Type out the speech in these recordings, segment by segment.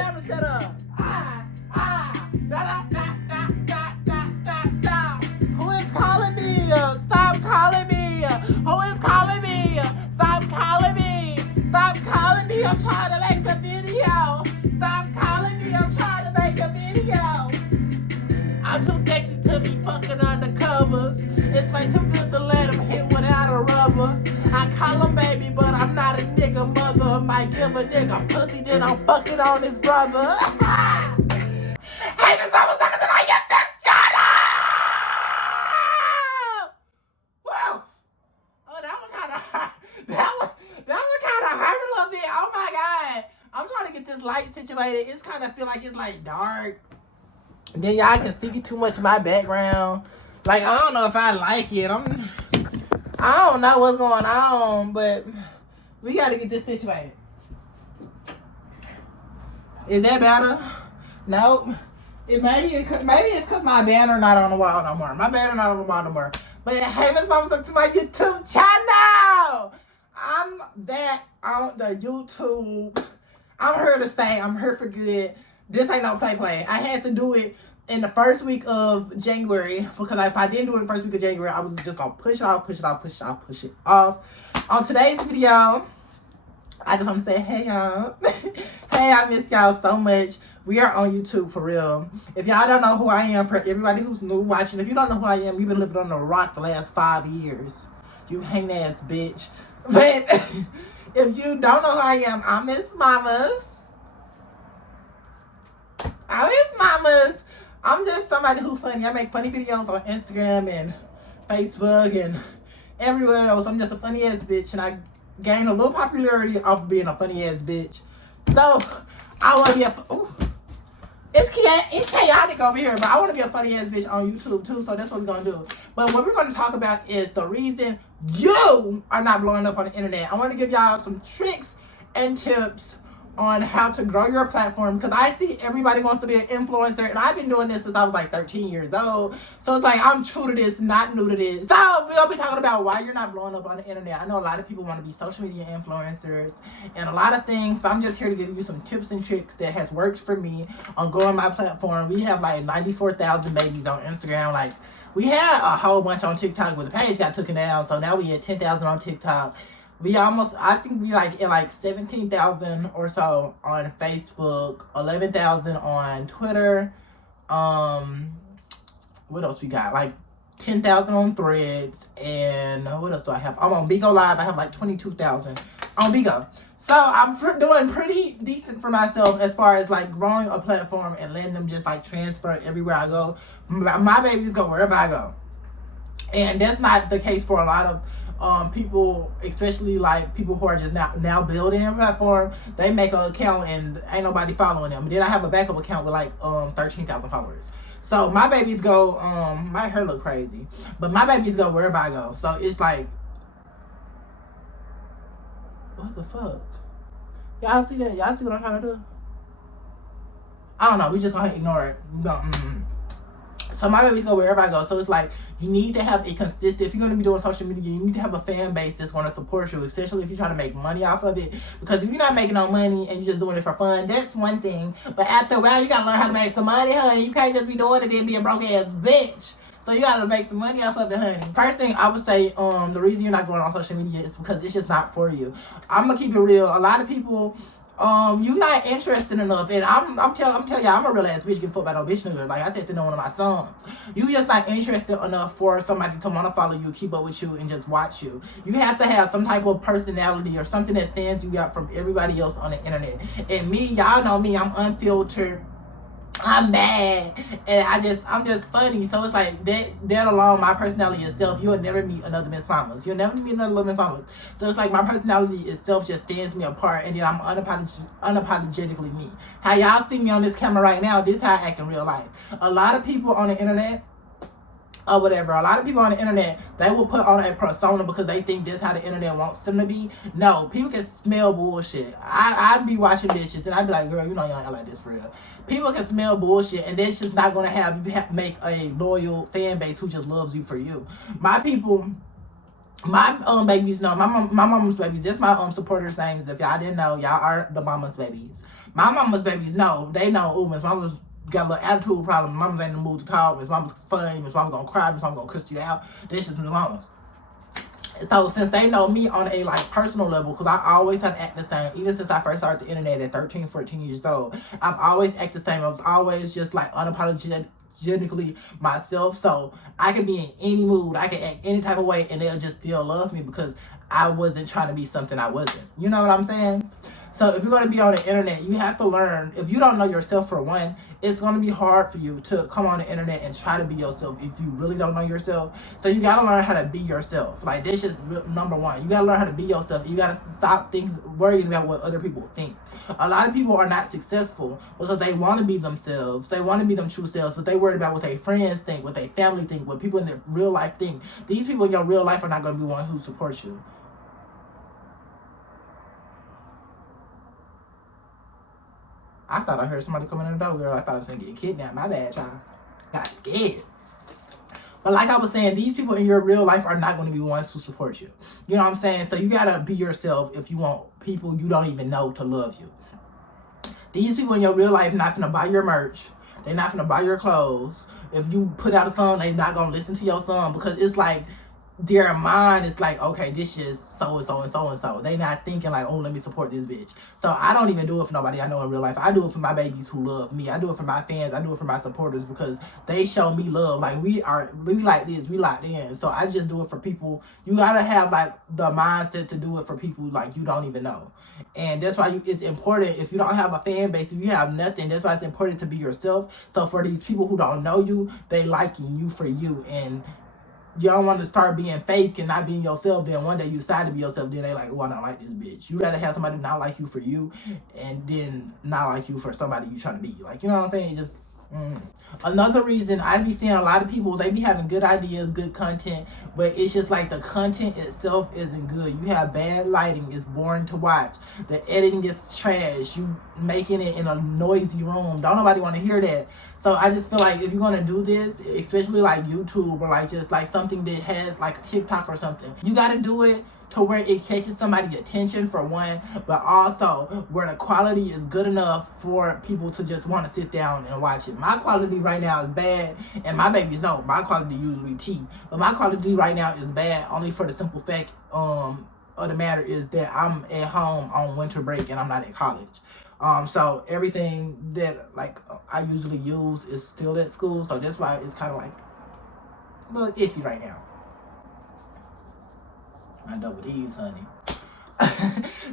camera set up. Who is calling me? Stop calling me. Who is calling me? Stop calling me. Stop calling me. I'm trying to make a video. Stop calling me. I'm trying to make a video. I'm too sexy to be fucking under covers. It's way too good to let him hit without a rubber. I call him baby, but I'm not a nigga. Mother might give a nigga pussy, then I'm fucking on his brother. Hey, Miss Mama's talking to my YouTube channel! Whoa! Oh, that one kind of hurt. That one kind of hurt a little bit. Oh my God. I'm trying to get this light situated. It's kind of feel like it's like dark. Then y'all can see too much of my background. Like, I don't know if I like it. I don't know what's going on, but we gotta get this situated. Is that better? Nope. Maybe it's because my banner not on the wall no more. My banner not on the wall no more. But hey, Miss Mama's up to my YouTube channel. I'm that on the YouTube. I'm here to stay. I'm here for good. This ain't no play. I had to do it in the first week of January because if I didn't do it in the first week of January, I was just gonna push it off. On today's video, I just want to say, hey y'all. Hey, I miss y'all so much. We are on YouTube for real. If y'all don't know who I am, for everybody who's new watching, if you don't know who I am, you've been living on the rock the last 5 years. You hang ass bitch. But if you don't know who I am, I'm MissMamas. I'm just somebody who's funny. I make funny videos on Instagram and Facebook and everywhere else. I'm just a funny ass bitch, and I gained a little popularity off of being a funny ass bitch. So I want to be it's chaotic over here, but I want to be a funny ass bitch on YouTube too. So that's what we're gonna do. But what we're gonna talk about is the reason you are not blowing up on the internet. I want to give y'all some tricks and tips on how to grow your platform, because I see everybody wants to be an influencer, and I've been doing this since I was like 13 years old. So it's like I'm true to this, not new to this. So we're gonna be talking about why you're not blowing up on the internet. I know a lot of people want to be social media influencers and a lot of things. So I'm just here to give you some tips and tricks that has worked for me on growing my platform. We have like 94,000 babies on Instagram. Like, we had a whole bunch on TikTok, but the page got taken down. So now we at 10,000 on TikTok. I think we like at like 17,000 or so on Facebook, 11,000 on Twitter. What else we got? Like 10,000 on Threads, and what else do I have? I'm on Bigo Live. I have like 22,000 on Bigo. So I'm doing pretty decent for myself as far as like growing a platform and letting them just like transfer everywhere I go. My babies go wherever I go, and that's not the case for a lot of people, especially like people who are just now building a platform. They make an account and ain't nobody following them. And then I have a backup account with like 13,000 followers. So my babies go, my hair look crazy, but my babies go wherever I go. So it's like, what the fuck? Y'all see that? Y'all see what I'm trying to do? I don't know. We just gonna ignore it. So my babies go wherever I go. So it's like, you need to have a consistent, if you're going to be doing social media, you need to have a fan base that's going to support you, especially if you're trying to make money off of it. Because if you're not making no money and you're just doing it for fun, that's one thing. But after a while, you got to learn how to make some money, honey. You can't just be doing it and be a broke ass bitch. So you got to make some money off of it, honey. First thing I would say, the reason you're not going on social media is because it's just not for you. I'm going to keep it real. A lot of people, you're not interested enough, and I'm telling y'all, I'm a real ass bitch, give fuck about no bitch nigga. Like I said to one of my sons, you just not interested enough for somebody to want to follow you, keep up with you, and just watch you. You have to have some type of personality or something that stands you out from everybody else on the internet. And me, y'all know me, I'm unfiltered. I'm mad, and I'm just funny. So it's like that alone, my personality itself, you'll never meet another MissMamas. You'll never meet another MissMamas. So it's like my personality itself just stands me apart, and then I'm unapologetically me. How y'all see me on this camera right now, this is how I act in real life. A lot of people on the internet, or whatever, a lot of people on the internet, they will put on a persona because they think this is how the internet wants them to be. No, people can smell bullshit. I'd be watching bitches and I'd be like, girl, you know y'all ain't like this for real. People can smell bullshit, and that's just not gonna have you make a loyal fan base who just loves you for you. My people, my babies know, my mama's babies, that's my supporters' names. If y'all didn't know, y'all are the mama's babies. My mama's babies know. They know, ooh, Miss Mama's got a little attitude problem. Mama's ain't in the mood to talk. Miss Mama's funny. Miss Mama's gonna cry. Miss Mama's gonna cuss you out. This is Miss Mama's. So since they know me on a like personal level, because I always have acted the same, even since I first started the internet at 13, 14 years old, I've always acted the same. I was always just like unapologetically myself. So I can be in any mood, I can act any type of way, and they'll just still love me because I wasn't trying to be something I wasn't. You know what I'm saying? So if you're going to be on the internet, you have to learn. If you don't know yourself, for one, it's going to be hard for you to come on the internet and try to be yourself if you really don't know yourself. So you got to learn how to be yourself. Like, this is number one. You got to learn how to be yourself. You got to stop worrying about what other people think. A lot of people are not successful because they want to be themselves. They want to be them true selves, but they worried about what their friends think, what their family think, what people in their real life think. These people in your real life are not going to be one who supports you. I thought I heard somebody coming in the door, girl. I thought I was going to get kidnapped. My bad, child. Got scared. But like I was saying, these people in your real life are not going to be ones who support you. You know what I'm saying? So you got to be yourself if you want people you don't even know to love you. These people in your real life not going to buy your merch. They're not going to buy your clothes. If you put out a song, they're not going to listen to your song because it's like their mind is like, okay, this is so-and-so and so-and-so. They not thinking like, oh, let me support this bitch. So I don't even do it for nobody I know in real life. I do it for my babies who love me. I do it for my fans. I do it for my supporters because they show me love. Like, we like this. We locked in. So I just do it for people. You got to have like the mindset to do it for people like you don't even know. And that's why it's important. If you don't have a fan base, if you have nothing, that's why it's important to be yourself. So for these people who don't know you, they liking you for you. And you don't want to start being fake and not being yourself. Then one day you decide to be yourself. Then they like, oh, I don't like this bitch. You rather have somebody not like you for you, and then not like you for somebody you trying to be. Like, you know what I'm saying? It's just another reason I be seeing a lot of people, they be having good ideas, good content, but it's just like the content itself isn't good. You have bad lighting. It's boring to watch. The editing is trash. You making it in a noisy room. Don't nobody want to hear that. So I just feel like if you're going to do this, especially like YouTube or like just like something that has like TikTok or something, you got to do it to where it catches somebody's attention for one, but also where the quality is good enough for people to just want to sit down and watch it. My quality right now is bad, and my babies know my quality usually T, but my quality right now is bad only for the simple fact of the matter is that I'm at home on winter break and I'm not at college. So everything that like I usually use is still at school, so that's why it's kind of like a little iffy right now. I know with these, honey.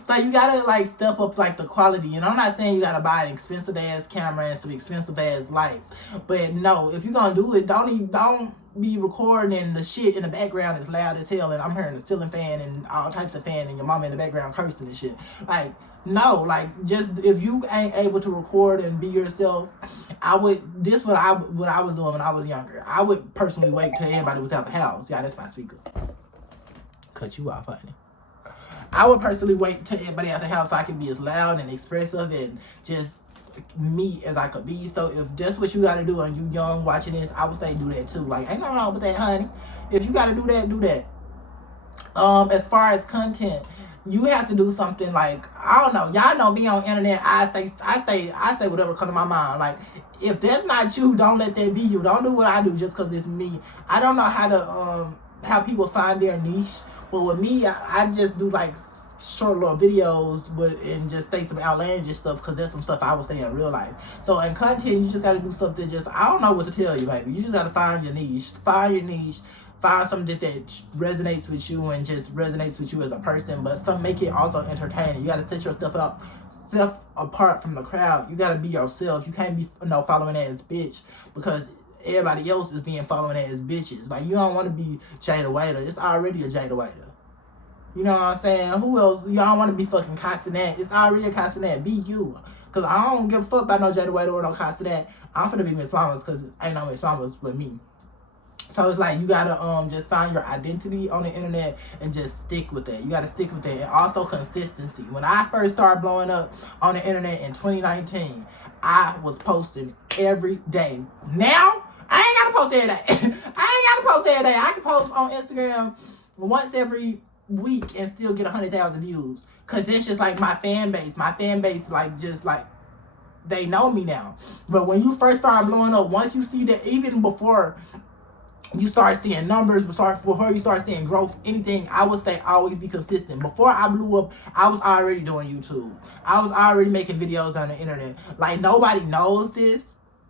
So you gotta like step up like the quality, and I'm not saying you gotta buy an expensive ass camera and some expensive ass lights, but no, if you're gonna do it, don't be recording and the shit in the background is loud as hell and I'm hearing the ceiling fan and all types of fan and your mama in the background cursing and shit. Like, no, like, just if you ain't able to record and be yourself, what I was doing when I was younger. I would personally wait till everybody was out the house. Yeah, that's my speaker. Cut you off, honey. I would personally wait till everybody at the house so I could be as loud and expressive and just me as I could be. So if that's what you gotta do and you young watching this, I would say do that too. Like, ain't nothing wrong with that, honey. If you gotta do that, do that. As far as content, you have to do something like, I don't know, y'all know me on internet, I say whatever comes to my mind. Like, if that's not you, don't let that be you. Don't do what I do just because it's me. I don't know how people find their niche, but with me, I just do like short little videos and just say some outlandish stuff because there's some stuff I would say in real life. So in content, you just gotta do stuff that just, I don't know what to tell you, baby. You just gotta find your niche. Find something that resonates with you and just resonates with you as a person, but some make it also entertaining. You gotta set yourself apart from the crowd. You gotta be yourself. You can't be following that as bitch because everybody else is being following that as bitches. Like, you don't want to be Jada Waiter. It's already a Jada Waiter. You know what I'm saying? Who else? You don't want to be fucking Castanet. It's already a Castanet. Be you. Because I don't give a fuck about no Jada Waiter or no Castanet. I'm finna be MissMamas because ain't no MissMamas with me. So it's like you gotta just find your identity on the internet and just stick with that. You gotta stick with that. And also consistency. When I first started blowing up on the internet in 2019, I was posting every day. Now, I ain't gotta post every day. I can post on Instagram once every week and still get 100,000 views. Cause that's just like my fan base. My fan base like just like they know me now. But when you first start blowing up, once you see that, even before you start seeing numbers, before you start seeing growth, anything, I would say always be consistent. Before I blew up, I was already doing YouTube. I was already making videos on the internet. Like, nobody knows this,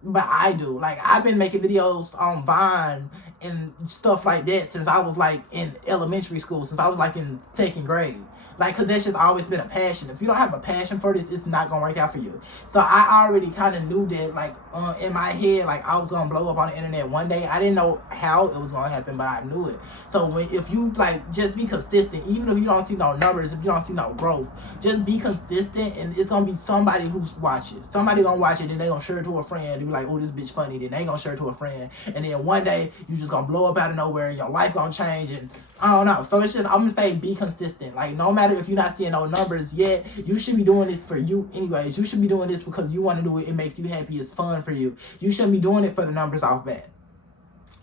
but I do. Like, I've been making videos on Vine and stuff like that since I was like in elementary school, since I was like in 2nd grade. Like, cause that's just always been a passion. If you don't have a passion for this, it's not gonna work out for you. So I already kind of knew that, like, in my head, like, I was gonna blow up on the internet one day. I didn't know how it was gonna happen, but I knew it. So if you, like, just be consistent, even if you don't see no numbers, if you don't see no growth, just be consistent, and it's gonna be somebody who's watching. Somebody gonna watch it, and they gonna share it to a friend, and be like, oh, this bitch funny. Then they gonna share it to a friend, and then one day you just gonna blow up out of nowhere, and your life gonna change, and I don't know. So it's just, I'm gonna say be consistent. Like, no matter if you're not seeing no numbers yet, you should be doing this for you anyways. You should be doing this because you want to do it. It makes you happy. It's fun for you. You shouldn't be doing it for the numbers off bat.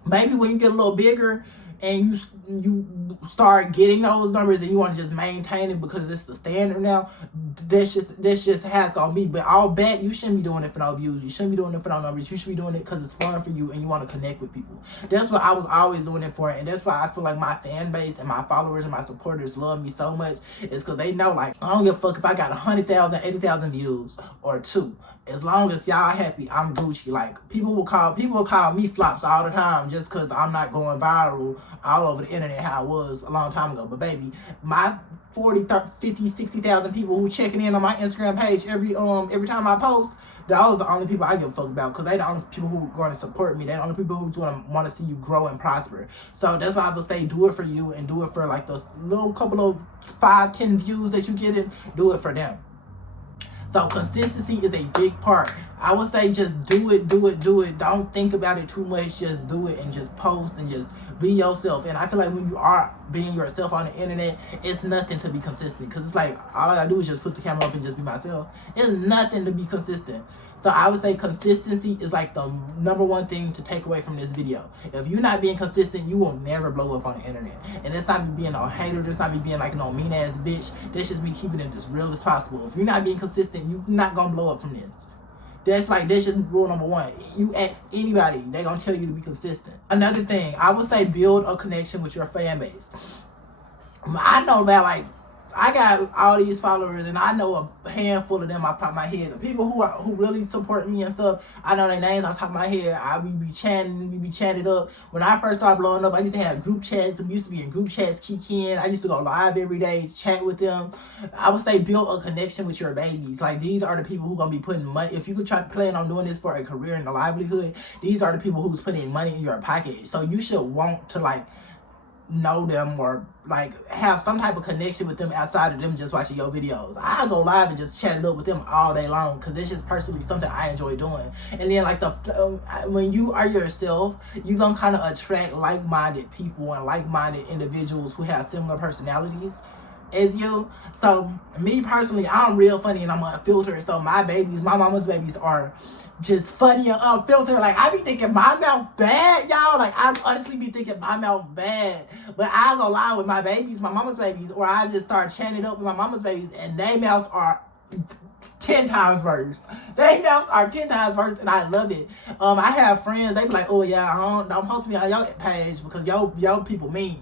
Maybe when you get a little bigger and you start getting those numbers and you want to just maintain it because it's the standard now, that's just how it's gonna be. But I'll bet you shouldn't be doing it for no views. You shouldn't be doing it for no numbers. You should be doing it because it's fun for you and you want to connect with people. That's what I was always doing it for, and that's why I feel like my fan base and my followers and my supporters love me so much. Is because they know, like, I don't give a fuck if I got 100,000, 80,000 views or 2. As long as y'all happy, I'm Gucci. Like, people will call me flops all the time just because I'm not going viral all over the internet how I was a long time ago. But baby, my 40, 30, 50, 60,000 people who checking in on my Instagram page every time I post, those are the only people I give a fuck about, because they the only people who are going to support me. They're the only people who want to see you grow and prosper. So that's why I would say do it for you, and do it for like those little couple of 5, 10 views that you get in. Do it for them. So consistency is a big part. I would say just do it. Don't think about it too much. Just do it and just post and just be yourself. And I feel like when you are being yourself on the internet, it's nothing to be consistent. Because it's like, all I gotta do is just put the camera up and just be myself. It's nothing to be consistent. So I would say consistency is like the number one thing to take away from this video. If you're not being consistent, you will never blow up on the internet. And it's not me being a hater, it's not me being like no mean ass bitch. That's just me keeping it as real as possible. If you're not being consistent, you're not gonna blow up from this. That's just rule number one. You ask anybody, they're gonna tell you to be consistent. Another thing, I would say build a connection with your fan base. I know about, like, I got all these followers, and I know a handful of them off the top of my head. The people who really support me and stuff, I know their names off the top of my head. We be chatted up. When I first started blowing up, I used to have group chats. We used to be in group chats, kick in. I used to go live every day, chat with them. I would say build a connection with your babies. Like, these are the people who gonna be putting money. If you could try to plan on doing this for a career and a livelihood, these are the people who's putting money in your pocket. So you should want to, like, know them, or like have some type of connection with them outside of them just watching your videos. I go live and just chat it up with them all day long, because it's just personally something I enjoy doing. And then, like, when you are yourself, you gonna kind of attract like-minded people and like-minded individuals who have similar personalities as you. So me personally, I'm real funny and I'm unfiltered. So my mama's babies are just funny and unfiltered. Like, I be thinking my mouth bad, y'all. Like, I honestly be thinking my mouth bad. But I'll go live with my mama's babies, or I just start chatting up with my mama's babies, and they mouths are 10 times worse. They mouths are 10 times worse, and I love it. I have friends, they be like, oh yeah, don't post me on your page because yo people mean.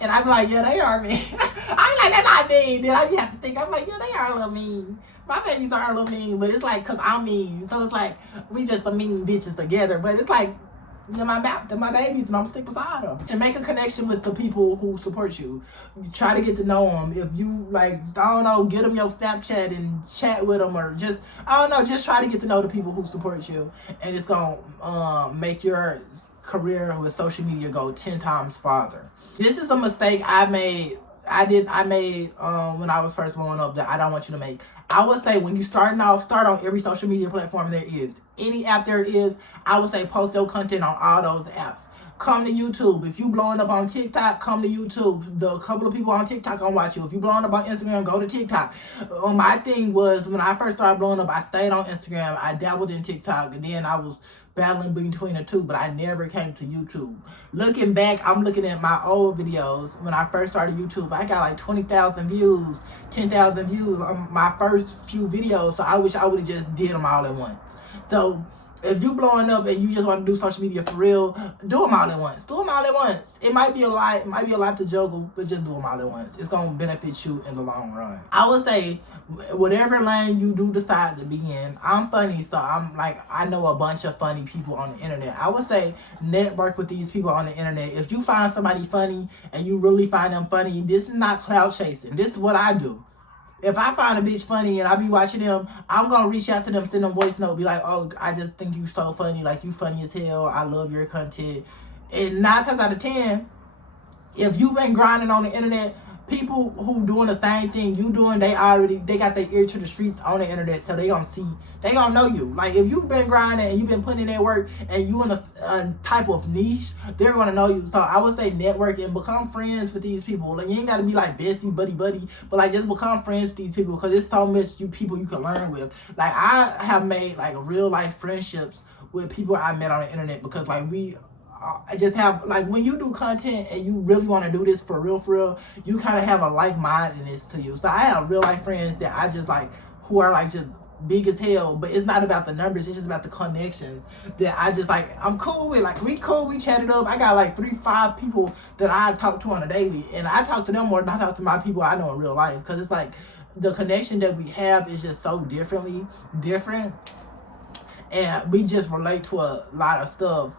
And I be like, yeah, they are mean. I'm like, that's not mean. Then I have to think, I'm like, yeah, they are a little mean. My babies are a little mean, but it's like, cause I'm mean. So it's like, we just some mean bitches together. But it's like, they're my babies, and I'm stick beside them. And make a connection with the people who support you. Try to get to know them. If you, like, I don't know, get them your Snapchat and chat with them, or just, I don't know, just try to get to know the people who support you. And it's gonna make your career with social media go 10 times farther. This is a mistake I made when I was first blowing up that I don't want you to make. I would say when you start on every social media platform there is. Any app there is, I would say post your content on all those apps. come to YouTube. If you blowing up on TikTok, come to YouTube. The couple of people on TikTok gonna watch you. If you blowing up on Instagram, go to TikTok. My thing was, when I first started blowing up, I stayed on Instagram. I dabbled in TikTok, and then I was battling between the two, but I never came to YouTube. Looking back, I'm looking at my old videos. When I first started YouTube, I got like 20,000 views, 10,000 views on my first few videos, so I wish I would have just did them all at once. So if you blowing up and you just want to do social media for real, do them all at once. Do them all at once. It might be a lot. It might be a lot to juggle, but just do them all at once. It's going to benefit you in the long run. I would say, whatever lane you do decide to be in, I'm funny, so I know a bunch of funny people on the internet. I would say network with these people on the internet. If you find somebody funny and you really find them funny, this is not clout chasing. This is what I do. If I find a bitch funny and I be watching them, I'm going to reach out to them, send them voice note, be like, oh, I just think you so funny. Like, you funny as hell. I love your content. And 9 times out of 10, if you've been grinding on the internet, people who doing the same thing you doing, they got their ear to the streets on the internet, so they gonna know you. Like, if you've been grinding and you've been putting in that work and you in a type of niche, they're gonna know you. So I would say network and become friends with these people. Like, you ain't gotta be like bestie, buddy, but like, just become friends with these people, because there's so much people you can learn with. Like, I have made like real life friendships with people I met on the internet, because like I just have, like, when you do content and you really want to do this for real, you kind of have a like-mindedness to you. So I have real life friends that I just like, who are like just big as hell, but it's not about the numbers, it's just about the connections that I just like, I'm cool with. Like, we cool, we chatted up. I got like 3-5 people that I talk to on a daily, and I talk to them more than I talk to my people I know in real life, because it's like the connection that we have is just so different, and we just relate to a lot of stuff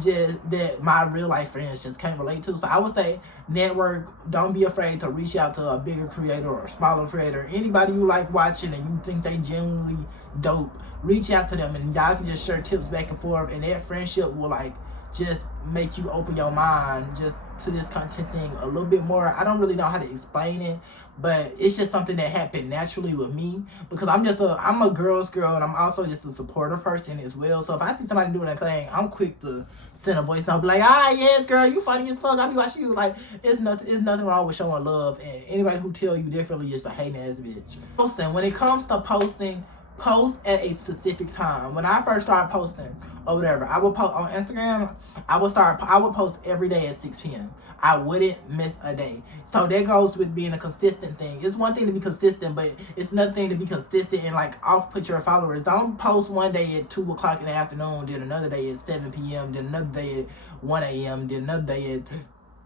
just that my real life friends just can't relate to. So I would say network. Don't be afraid to reach out to a bigger creator or a smaller creator. Anybody you like watching and you think they genuinely dope, reach out to them, and y'all can just share tips back and forth, and that friendship will like just make you open your mind just to this content thing a little bit more. I don't really know how to explain it, but it's just something that happened naturally with me, because I'm a girl's girl, and I'm also just a supportive person as well. So if I see somebody doing a thing, I'm quick to send a voice note, be like, yes girl, you funny as fuck, I be watching you. Like, it's nothing wrong with showing love, and anybody who tell you differently is a hating ass bitch. Posting, when it comes to posting, post at a specific time. When I first started posting or whatever, I would post on Instagram. I would post every day at 6 p.m. I wouldn't miss a day. So that goes with being a consistent thing. It's one thing to be consistent, but it's another thing to be consistent and like put your followers. Don't post one day at 2 o'clock in the afternoon, then another day at 7 p.m., then another day at 1 a.m., then another day at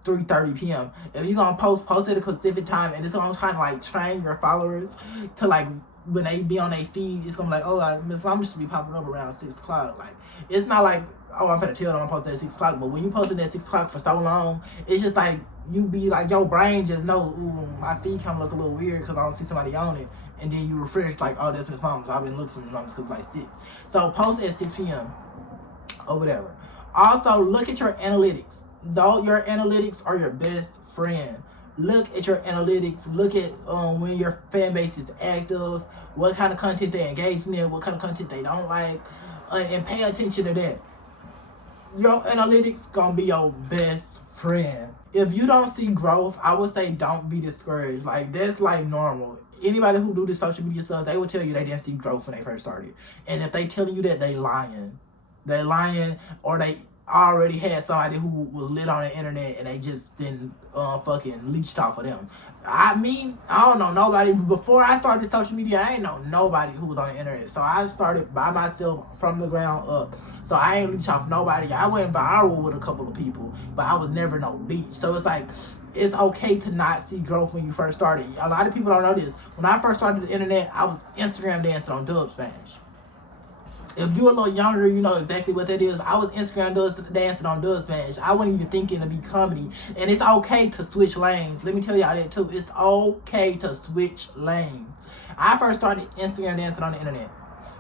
3:30 p.m. If you're gonna post at a consistent time, and it's gonna kind of like train your followers to like, when they be on their feed, it's gonna be like, oh, MissMamas should be popping up around 6 o'clock. Like, it's not like, oh, I'm gonna tell them I'm posting at 6 o'clock, but when you posting at 6 o'clock for so long, it's just like, you be like, your brain just know, ooh, my feed kind of look a little weird because I don't see somebody on it, and then you refresh like, oh, that's MissMamas. I've been looking for MissMamas because it's like 6. So post at 6 p.m. or whatever. Also, look at your analytics. Though your analytics are your best friend. Look at your analytics. Look at when your fan base is active, what kind of content they engage in, what kind of content they don't like, and pay attention to that. Your analytics gonna be your best friend. If you don't see growth, I would say don't be discouraged. Like, that's like normal. Anybody who do this social media stuff, they will tell you they didn't see growth when they first started. And if they telling you that, they lying. They lying, or they already had somebody who was lit on the internet and they just didn't fucking leached off of them. I don't know nobody. Before I started social media, I ain't know nobody who was on the internet. So I started by myself from the ground up. So I ain't leech off nobody. I went viral with a couple of people, but I was never no leech. So it's like, it's okay to not see growth when you first started. A lot of people don't know this. When I first started the internet, I was Instagram dancing on Dub Smash. If you're a little younger, you know exactly what that is. I was Instagram dancing on Dub Smash. I wasn't even thinking to be comedy. And it's okay to switch lanes. Let me tell y'all that too. It's okay to switch lanes. I first started Instagram dancing on the internet.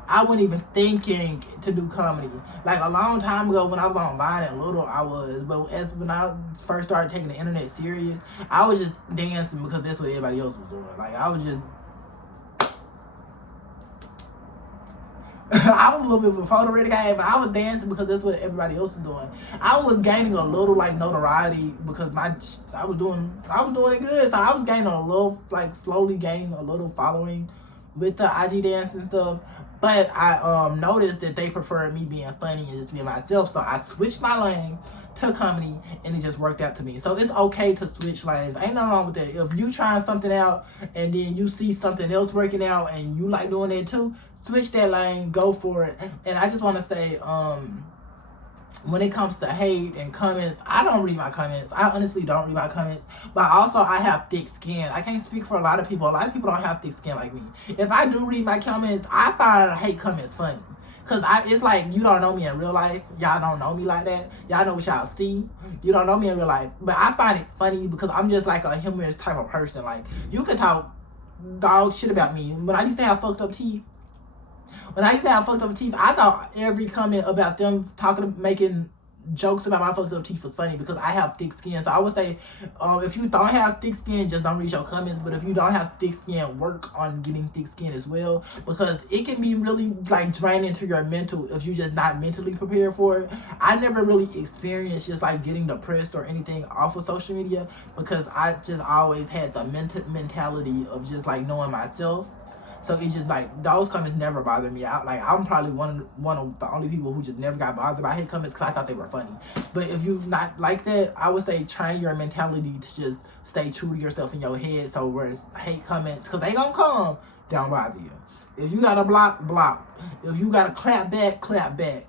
I wasn't even thinking to do comedy. Like, a long time ago when I was on Vine and Little, I was. But when I first started taking the internet serious, I was just dancing because that's what everybody else was doing. Like, I was just... I was a little bit before the renegade, but I was dancing because that's what everybody else was doing. I was gaining a little like notoriety because I was doing it good. So I was gaining a little, like slowly gaining a little following with the IG dance and stuff. But I noticed that they preferred me being funny and just being myself. So I switched my lane to comedy and it just worked out to me. So it's okay to switch lanes. Ain't nothing wrong with that. If you trying something out and then you see something else working out and you like doing it too, switch that lane, go for it. And I just want to say, when it comes to hate and comments, I don't read my comments. I honestly don't read my comments. But also, I have thick skin. I can't speak for a lot of people. A lot of people don't have thick skin like me. If I do read my comments, I find hate comments funny. Because it's like, you don't know me in real life. Y'all don't know me like that. Y'all know what y'all see. You don't know me in real life. But I find it funny because I'm just like a humorous type of person. Like, you could talk dog shit about me. When I used to have fucked up teeth, I thought every comment about them making jokes about my fucked up teeth was funny because I have thick skin. So I would say, if you don't have thick skin, just don't read your comments. But if you don't have thick skin, work on getting thick skin as well, because it can be really like draining to your mental if you're just not mentally prepared for it. I never really experienced just like getting depressed or anything off of social media because I just always had the mentality of just like knowing myself. So it's just like those comments never bother me. I'm probably one of the only people who just never got bothered by hate comments because I thought they were funny. But if you're not like that, I would say train your mentality to just stay true to yourself in your head. So whereas hate comments, because they gonna come, don't bother you. If you gotta block. If you gotta clap back.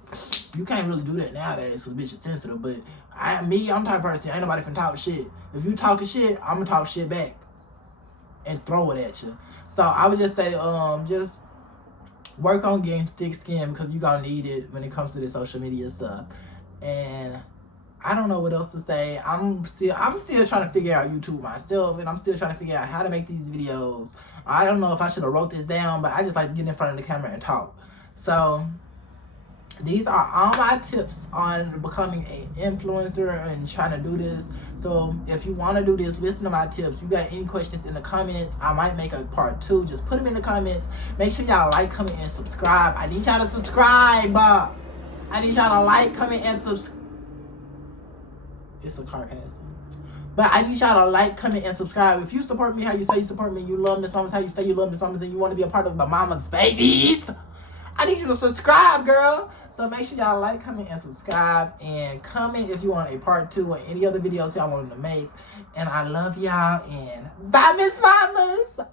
You can't really do that nowadays because bitch is sensitive. But I'm the type of person, ain't nobody finna talk shit. If you talking shit, I'm gonna talk shit back and throw it at you. So I would just say, just work on getting thick skin because you gonna need it when it comes to this social media stuff. And I don't know what else to say. I'm still trying to figure out YouTube myself, and I'm still trying to figure out how to make these videos. I don't know if I should have wrote this down, but I just like to get in front of the camera and talk. So these are all my tips on becoming an influencer and trying to do this. So if you want to do this, listen to my tips. You got any questions in the comments, I might make a part 2. Just put them in the comments. Make sure y'all like, comment, and subscribe. I need y'all to subscribe. I need y'all to like, comment, and subscribe. It's a car passing. But I need y'all to like, comment, and subscribe. If you support me how you say you support me, you love MissMamas how you say you love MissMamas, and you want to be a part of the Mama's babies, I need you to subscribe, girl. So make sure y'all like, comment, and subscribe. And comment if you want a part 2 or any other videos y'all want to make. And I love y'all. And bye, MissMamas.